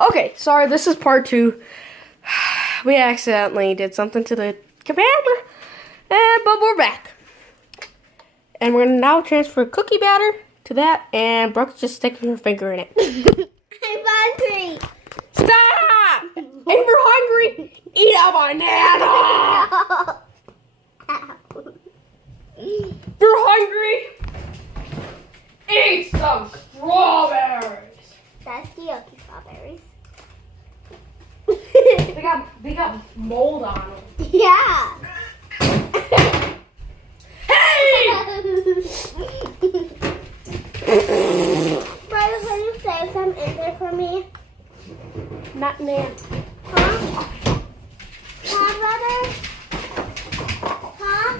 Okay, sorry, this is part 2. We accidentally did something to the camera, but we're back. And we're gonna now transfer cookie batter to that, and Brooke's just sticking her finger in it. I'm hungry. Stop! If you're hungry, eat a banana! If you're hungry, eat some strawberries. That's the yucky strawberries. They got mold on them. Yeah. Hey! Brother, can you save some in there for me? Not now. Huh? Huh, brother? Huh?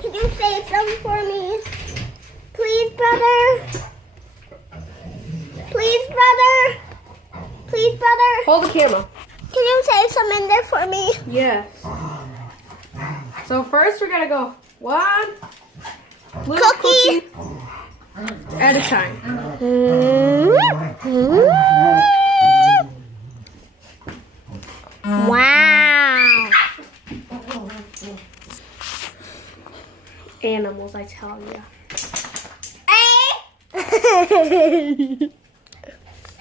Can you save some for me? Please, brother? Please, brother? Please, brother? Hold the camera. Can you save some in there for me? Yes. So first we're gonna go one little cookie at a time. Wow. Animals, I tell you.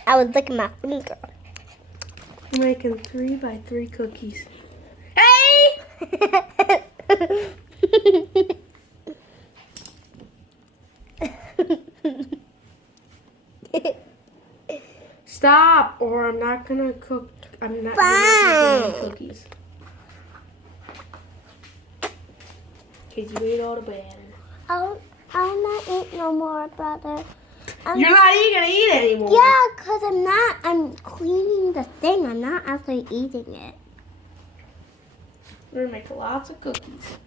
I was licking my finger. I'm making 3 by 3 cookies. Hey! Stop, or I'm not gonna cook. I'm not gonna cook any cookies. Cause you ate all the batter. I'll not eat no more, brother. You're not even gonna eat anymore. Yeah, because I'm cleaning the thing. I'm not actually eating it. We're gonna make lots of cookies.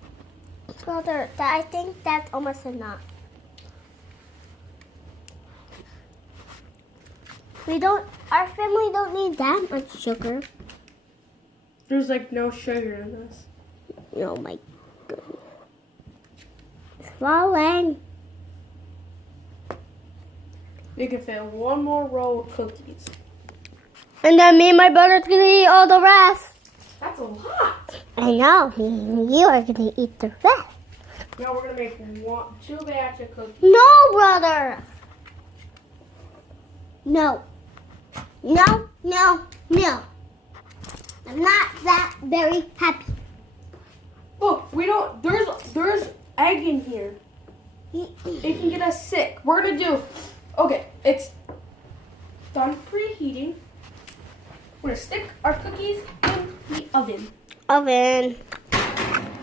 Brother, I think that's almost enough. Our family don't need that much sugar. There's like no sugar in this. Oh my goodness. It's falling. You can fit one more row of cookies. And then me and my brother's gonna eat all the rest. That's a lot. I know. You are gonna eat the rest. Now we're gonna make 2 batch of cookies. No, brother. No. No, no, no. I'm not that very happy. Look, we don't. There's egg in here. It can get us sick. We're gonna do. Okay, it's done preheating. We're gonna stick our cookies in the oven. Oven.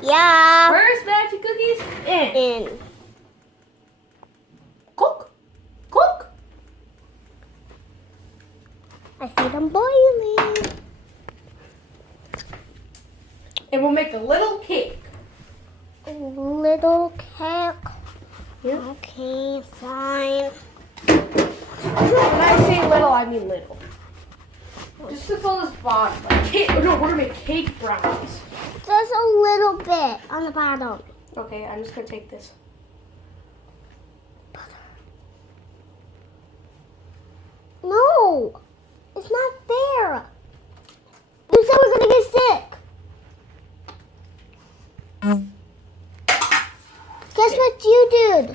Yeah. First batch of cookies in. In. Cook. Cook. I see them boiling. And we'll make a little cake. Little cake. Yeah. Okay, fine. When I say little, I mean little. Just to fill this bottom. Like cake. No, we're gonna make cake brownies. Just a little bit on the bottom. Okay, I'm just gonna take this. No, it's not fair. You said we're gonna get sick. Guess what you did?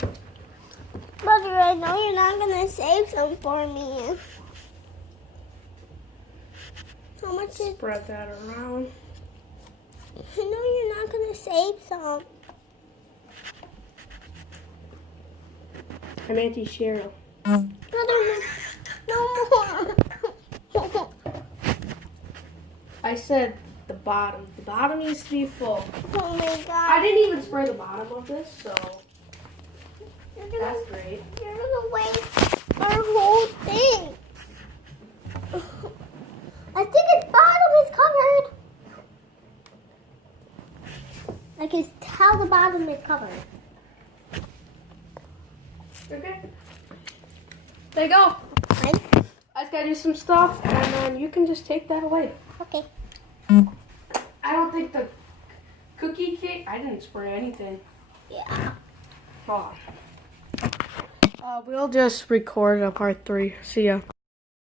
Brother, I know you're not gonna save some for me. How much is... Spread that around. I know you're not gonna save some. I'm Auntie Cheryl. Brother, no more. I said the bottom. The bottom needs to be full. Oh my I god. didn't even spray the bottom of this, so that's great. You're gonna waste our whole thing. I think its bottom is covered. I can tell the bottom is covered. Okay. There you go. Fine. I just gotta do some stuff, and then you can just take that away. Okay. I don't think the cookie cake. I didn't spray anything. Yeah. Hold on. We'll just record a part 3. See ya.